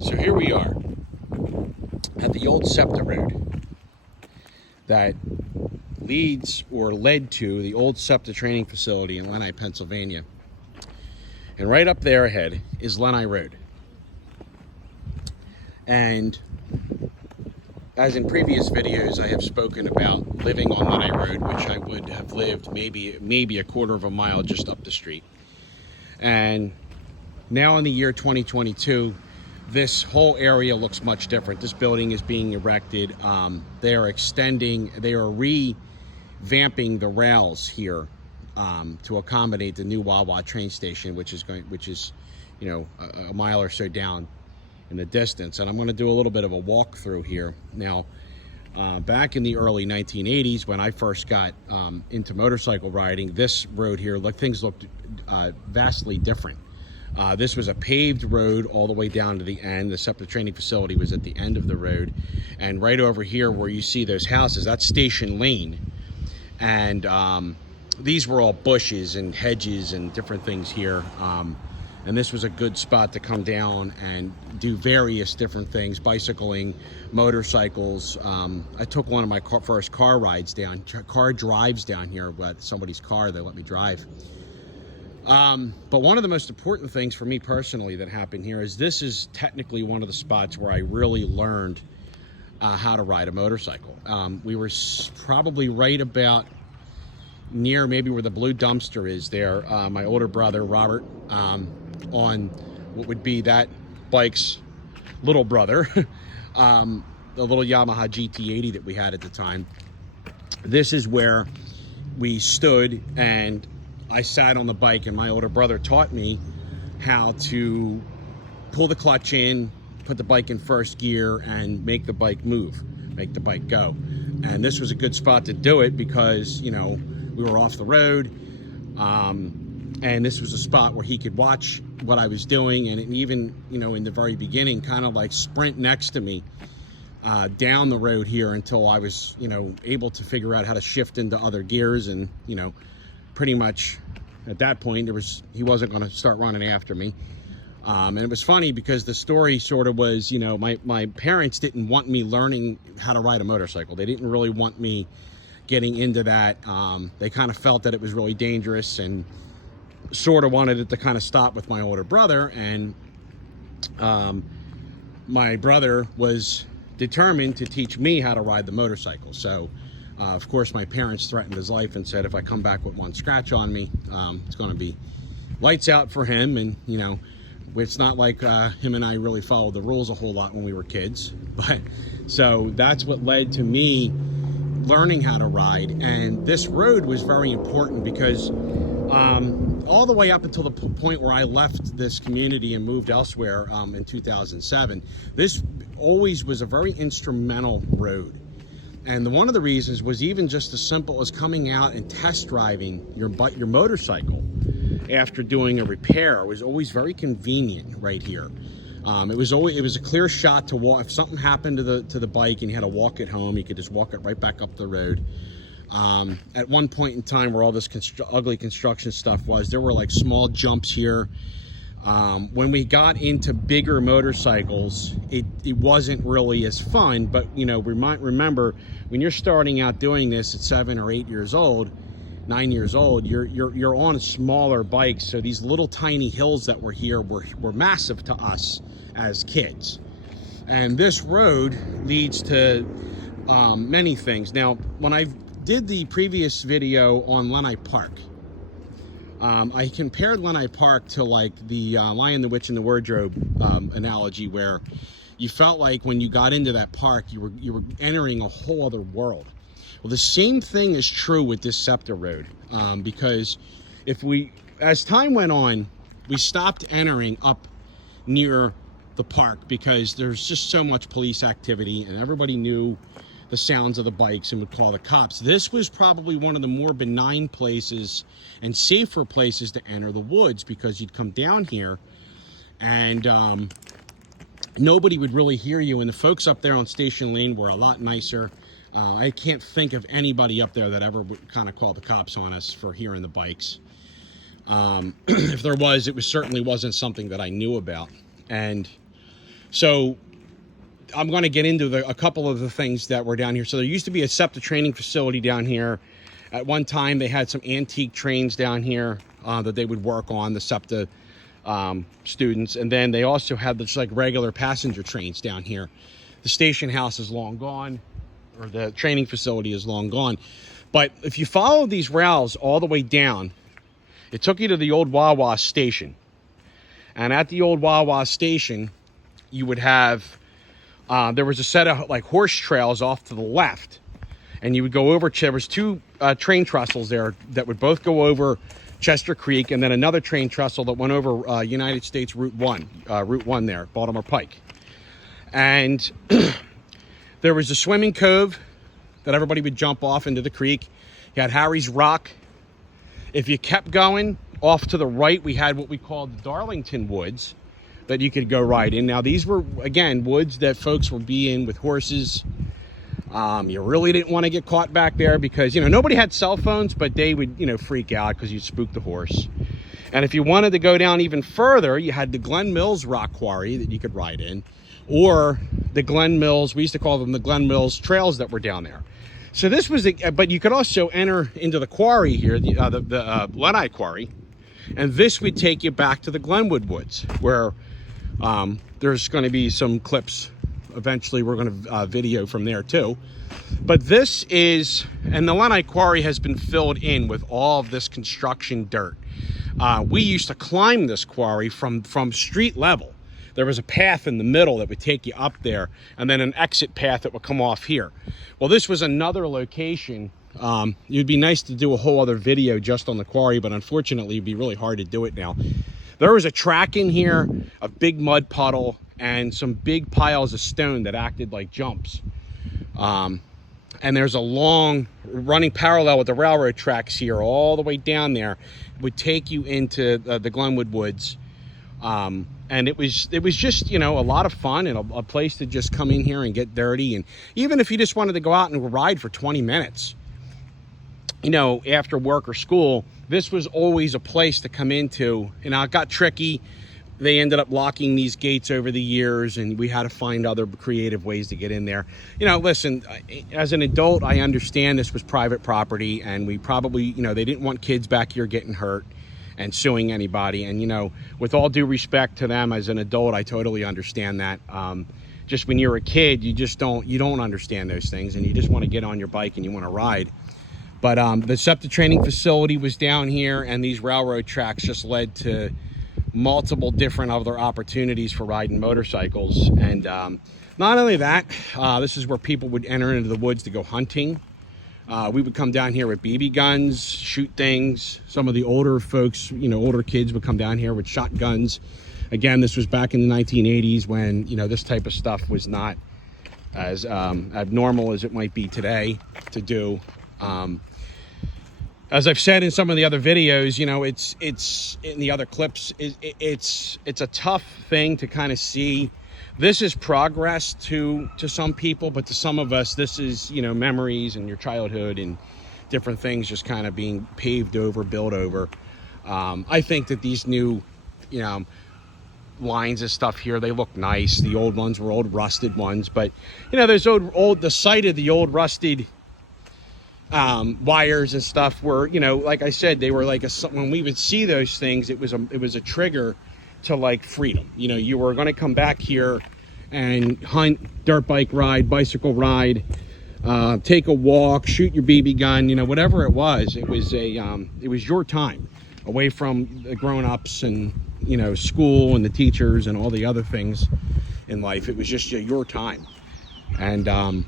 So here we are at the old Septa Road that leads or led to the old Septa training facility in Lenni, Pennsylvania. And right up there ahead is Lenni Road. And as in previous videos, I have spoken about living on Lenni Road, which I would have lived maybe a quarter of a mile just up the street. And now in the year 2022, this whole area looks much different. This building is being erected. They are revamping the rails here to accommodate the new Wawa train station, which is a mile or so down in the distance. And I'm going to do a little bit of a walkthrough here. Now, back in the early 1980s, when I first got into motorcycle riding, this road here, things looked vastly different. This was a paved road all the way down to the end. The Septa training facility was at the end of the road. And right over here where you see those houses, that's Station Lane. And these were all bushes and hedges and different things here. And this was a good spot to come down and do various different things, bicycling, motorcycles. I took one of my first car drives down here, but somebody's car, they let me drive. But one of the most important things for me personally that happened here is this is technically one of the spots where I really learned how to ride a motorcycle. We were probably right about near maybe where the blue dumpster is there. My older brother, Robert, on what would be that bike's little brother, the little Yamaha GT80 that we had at the time. This is where we stood and I sat on the bike, and my older brother taught me how to pull the clutch in, put the bike in first gear, and make the bike move, make the bike go. And this was a good spot to do it because, we were off the road. And this was a spot where he could watch what I was doing, and even, in the very beginning, kind of like sprint next to me down the road here until I was, able to figure out how to shift into other gears. And, pretty much at that point, he wasn't going to start running after me. And it was funny because the story sort of was, my parents didn't want me learning how to ride a motorcycle. They didn't really want me getting into that. They kind of felt that it was really dangerous and sort of wanted it to kind of stop with my older brother. And my brother was determined to teach me how to ride the motorcycle. So of course, my parents threatened his life and said if I come back with one scratch on me, it's going to be lights out for him. And, it's not like him and I really followed the rules a whole lot when we were kids. But so that's what led to me learning how to ride. And this road was very important because all the way up until the point where I left this community and moved elsewhere in 2007, this always was a very instrumental road. And one of the reasons was even just as simple as coming out and test driving your motorcycle after doing a repair was always very convenient right here. It was a clear shot to walk. If something happened to the bike and you had to walk it home, you could just walk it right back up the road. At one point in time where all this ugly construction stuff was, there were like small jumps here. When we got into bigger motorcycles, it wasn't really as fun, but remember when you're starting out doing this at 7 or 8 years old, 9 years old, you're on smaller bikes. So these little tiny hills that were here were massive to us as kids. And this road leads to many things. Now, when I did the previous video on Lenni Park, I compared Lenni Park to like the Lion, the Witch, and the Wardrobe analogy, where you felt like when you got into that park, you were entering a whole other world. Well, the same thing is true with this Septa Road, because as time went on, we stopped entering up near the park because there's just so much police activity and everybody knew the sounds of the bikes and would call the cops. This was probably one of the more benign places and safer places to enter the woods, because you'd come down here and nobody would really hear you. And the folks up there on Station Lane were a lot nicer. I can't think of anybody up there that ever would kind of call the cops on us for hearing the bikes. If there was, it certainly wasn't something that I knew about. And So I'm going to get into a couple of the things that were down here. So there used to be a Septa training facility down here. At one time, they had some antique trains down here that they would work on, the Septa students. And then they also had just like regular passenger trains down here. The station house is long gone, or the training facility is long gone. But if you follow these rails all the way down, it took you to the old Wawa station. And at the old Wawa station, you would have, there was a set of like horse trails off to the left. And you would go over, there was two train trestles there that would both go over Chester Creek, and then another train trestle that went over United States Route 1 there, Baltimore Pike. And there was a swimming cove that everybody would jump off into the creek. You had Harry's Rock. If you kept going off to the right, we had what we called the Darlington Woods that you could go ride in. Now, these were, again, woods that folks would be in with horses. You really didn't want to get caught back there because, you know, nobody had cell phones, but they would, you know, freak out because you'd spook the horse. And if you wanted to go down even further, you had the Glen Mills Rock Quarry that you could ride in, or the Glen Mills, we used to call them the Glen Mills trails that were down there. So this was, but you could also enter into the quarry here, the Lenni Quarry, and this would take you back to the Glenwood Woods, where there's going to be some clips. Eventually, we're going to video from there too. But this is, and the Lenni Quarry has been filled in with all of this construction dirt. We used to climb this quarry from street level. There was a path in the middle that would take you up there, and then an exit path that would come off here. Well, this was another location. It'd be nice to do a whole other video just on the quarry, but unfortunately, it'd be really hard to do it now. There was a track in here, a big mud puddle, and some big piles of stone that acted like jumps. And there's a long running parallel with the railroad tracks here all the way down there. It would take you into the Glenwood Woods. And it was just, you know, a lot of fun and a place to just come in here and get dirty. And even if you just wanted to go out and ride for 20 minutes, you know, after work or school, this was always a place to come into. And it got tricky. They ended up locking these gates over the years, and we had to find other creative ways to get in there. You know, listen, as an adult, I understand this was private property, and we probably, you know, they didn't want kids back here getting hurt and suing anybody. And, you know, with all due respect to them, as an adult, I totally understand that. Just when you're a kid, you don't understand those things, and you just want to get on your bike and you want to ride. But the Septa training facility was down here, and these railroad tracks just led to multiple different other opportunities for riding motorcycles. And not only that, this is where people would enter into the woods to go hunting. We would come down here with BB guns, shoot things. Some of the older folks, you know, older kids would come down here with shotguns. Again, this was back in the 1980s when, you know, this type of stuff was not as abnormal as it might be today to do. As I've said in some of the other videos, you know, it's in the other clips, it's a tough thing to kind of see. This is progress to some people, but to some of us, this is, you know, memories and your childhood and different things just kind of being paved over, built over. I think that these new, you know, lines and stuff here, they look nice. The old ones were old rusted ones, but, you know, there's the site of the old rusted wires and stuff were, you know, like I said, they were like when we would see those things, it was a trigger to like freedom. You know, you were going to come back here and hunt, dirt bike ride, bicycle ride, take a walk, shoot your BB gun, you know, whatever it was. It was your time away from the grown-ups and, you know, school and the teachers and all the other things in life. It was just your time. And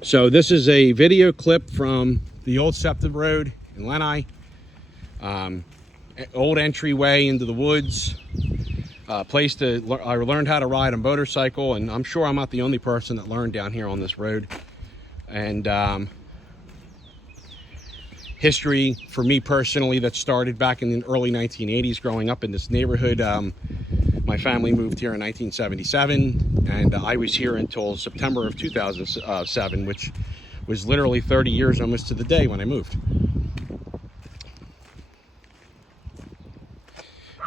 so this is a video clip from the old Septa Road in Lenni. Old entryway into the woods. Place I learned how to ride a motorcycle, and I'm sure I'm not the only person that learned down here on this road. And history for me personally that started back in the early 1980s growing up in this neighborhood. My family moved here in 1977, and I was here until September of 2007, which was literally 30 years almost to the day when I moved.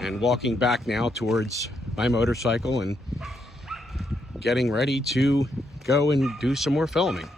And walking back now towards my motorcycle, and getting ready to go and do some more filming.